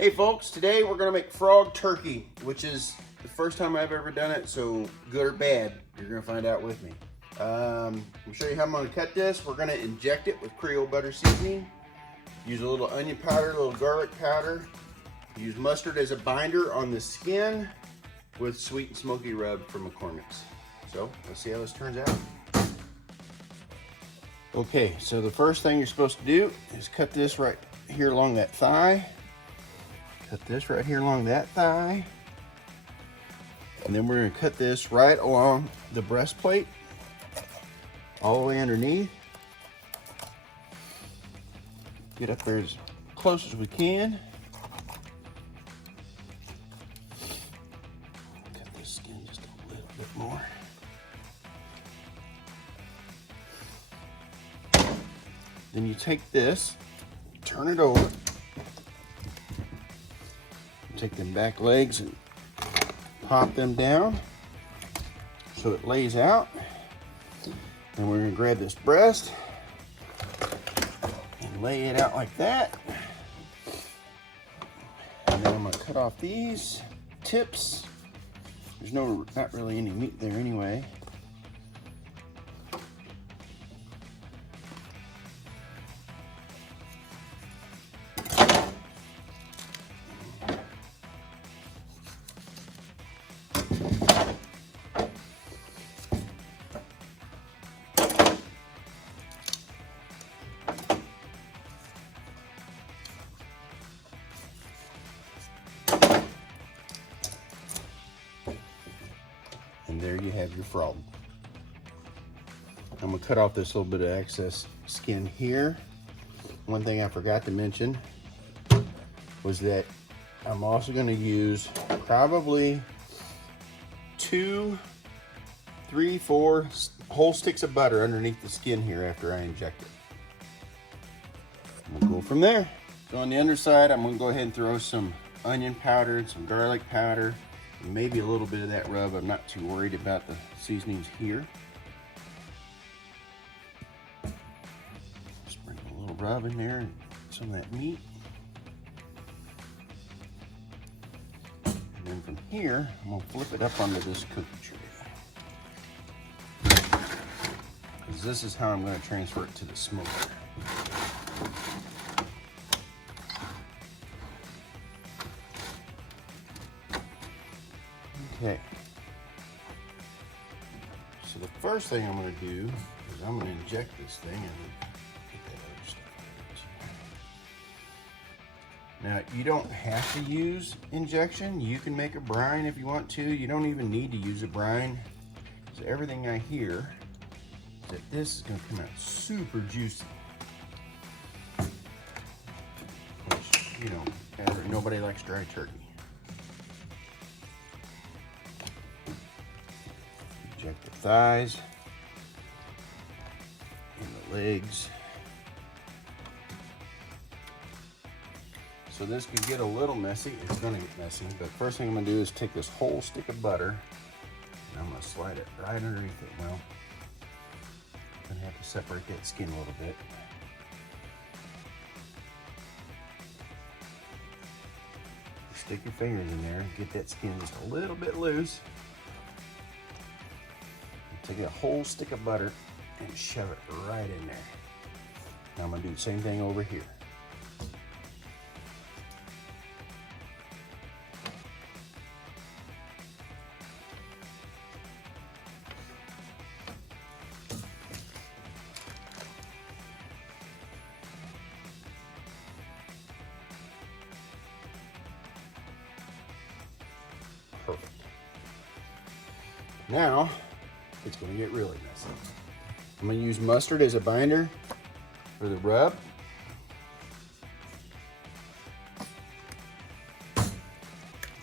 Hey folks, today we're gonna make frog turkey, which is the first time I've ever done it, so good or bad, you're gonna find out with me. I'll show you how I'm gonna cut this. We're gonna inject it with Creole butter seasoning. Use a little onion powder, a little garlic powder. Use mustard as a binder on the skin with sweet and smoky rub from McCormick's. So let's see how this turns out. Okay, so the first thing you're supposed to do is cut this right here along that thigh. Cut this right here along that thigh. And then we're gonna cut this right along the breastplate, all the way underneath. Get up there as close as we can. Cut this skin just a little bit more. Then you take this, turn it over, take them back legs and pop them down so it lays out. Then we're gonna grab this breast and lay it out like that. And then I'm gonna cut off these tips. There's not really any meat there anyway. And there you have your frog. I'm gonna cut off this little bit of excess skin here. One thing I forgot to mention was that I'm also gonna use probably 2, 3, 4 whole sticks of butter underneath the skin here after I inject it. We'll go from there. So on the underside, I'm gonna go ahead and throw some onion powder and some garlic powder. Maybe a little bit of that rub. I'm not too worried about the seasonings here. Sprinkle a little rub in there and some of that meat. And then from here, I'm gonna flip it up onto this cookie tray. Because this is how I'm gonna transfer it to the smoker. Okay, so the first thing I'm going to do is I'm going to inject this thing and get that other stuff out. Now, you don't have to use injection. You can make a brine if you want to. You don't even need to use a brine. So everything I hear is that this is going to come out super juicy. Which, you know, nobody likes dry turkey. Inject the thighs and the legs. So this could get a little messy. It's gonna get messy, but first thing I'm gonna do is take this whole stick of butter and I'm gonna slide it right underneath it. Well, I'm gonna have to separate that skin a little bit. Stick your fingers in there and get that skin just a little bit loose. Take a whole stick of butter and shove it right in there. Now I'm gonna do the same thing over here. Perfect. Now, it's going to get really messy. I'm going to use mustard as a binder for the rub.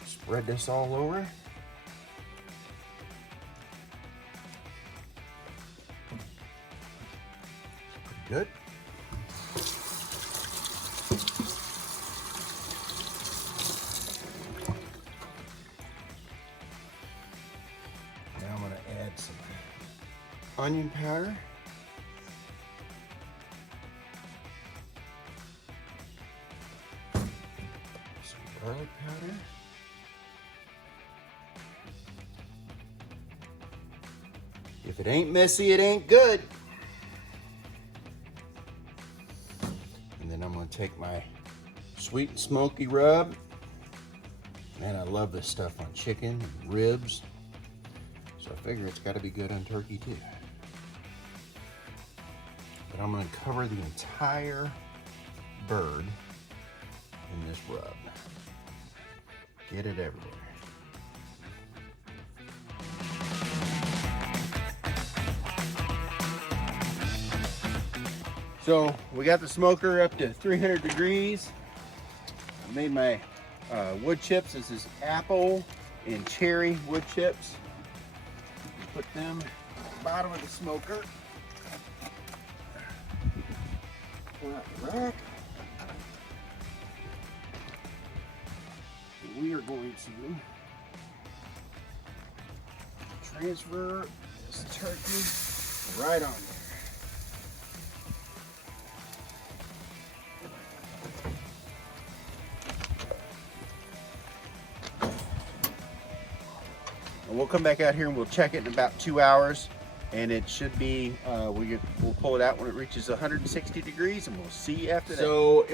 Spread this all over. Pretty good. Now I'm going to add some onion powder. Some garlic powder. If it ain't messy, it ain't good. And then I'm gonna take my sweet and smoky rub. Man, I love this stuff on chicken and ribs. So I figure it's gotta be good on turkey too. But I'm gonna cover the entire bird in this rub. Get it everywhere. So we got the smoker up to 300 degrees. I made my wood chips. This is apple and cherry wood chips. Put them at the bottom of the smoker. Pull out the rack. And we are going to transfer this turkey right on there. And we'll come back out here and we'll check it in about 2 hours, and it should be we'll pull it out when it reaches 160 degrees, and we'll see after that. So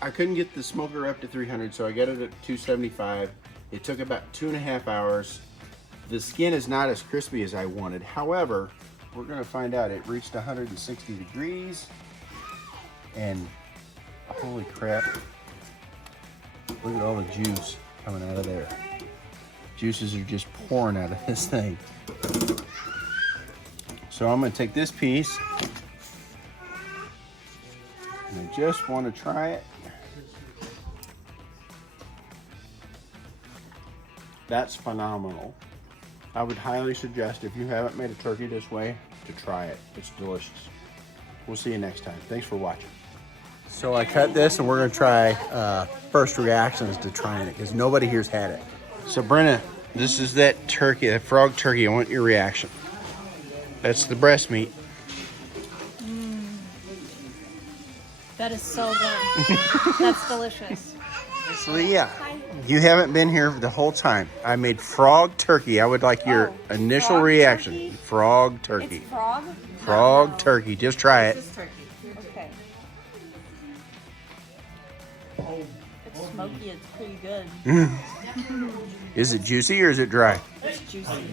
I couldn't get the smoker up to 300, so I got it at 275. It took about 2.5 hours. The skin is not as crispy as I wanted. However, we're gonna find out. It reached 160 degrees, and holy crap, look at all the juice coming out of there. Juices are just pouring out of this thing. So I'm gonna take this piece, and I just wanna try it. That's phenomenal. I would highly suggest, if you haven't made a turkey this way, to try it. It's delicious. We'll see you next time. Thanks for watching. So I cut this, and we're gonna try first reactions to trying it, because nobody here's had it. So Brenna, this is that turkey, that frog turkey. I want your reaction. That's the breast meat. That is so good. That's delicious. So yeah, you haven't been here the whole time. I made frog turkey. I would like your initial reaction. Turkey? Frog turkey. It's frog? Frog turkey. Just try it. This is turkey. Okay. It's smoky. It's pretty good. Is it juicy or is it dry? It's juicy.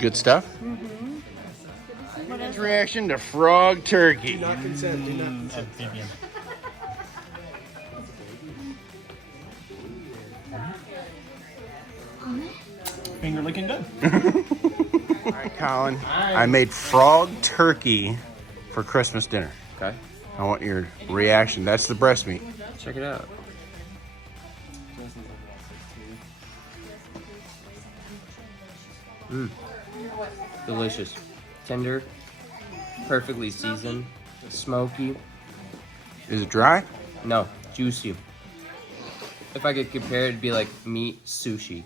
Good stuff. What is it? Reaction to frog turkey. Do not consent. Do not consent. Finger looking good. All right, Colin. I made frog turkey for Christmas dinner. Okay, I want your reaction. That's the breast meat. check it out. Delicious. Tender, perfectly seasoned, smoky. Is it dry? No, juicy. If I could compare it, it'd be like meat sushi.